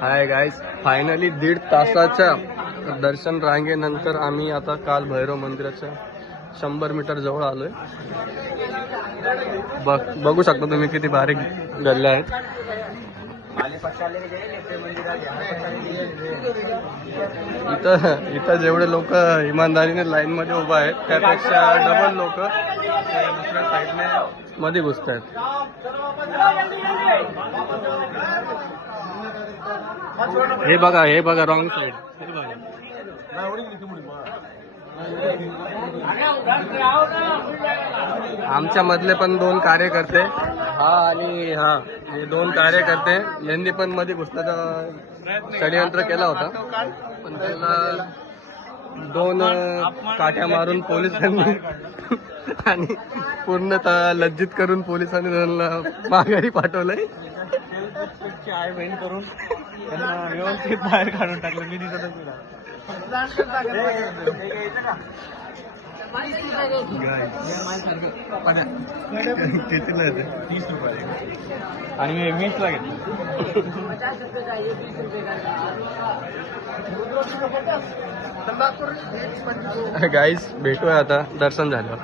Hi guys, finally 1.5 तासाच्या दर्शन रांगेनंतर आम्ही आता काल भैरव मंदिराच्या 100 मीटर जवळ आलोय. बघू शकता तुम्ही किती बारीक गल्ल्या आहेत. इथं जेवढे लोक इमानदारीने लाईन मध्ये उभा आहेत त्यापेक्षा डबल लोक दुसऱ्या साईडने मध्ये घुसत आहेत. हे बघा रॉंग साईड. आमच्या मधले पण 2 कार्यकर्ते आणि हे 2 कार्यकर्ते यांनी पण मध्ये घुसण्याचा षडयंत्र केला होता, पण त्याला 2 काठ्या मारून पोलिसांनी आणि पूर्णतः लज्जित करून पोलिसांनी त्यांना माघारी पाठवलंय. आई बहीण करून त्यांना व्यवस्थित बाहेर काढून टाकलं. मी दिसत कितीला येते? 30 रुपये आणि मी 20 ला घेतलं. गाईस भेटूया आता दर्शन झालं.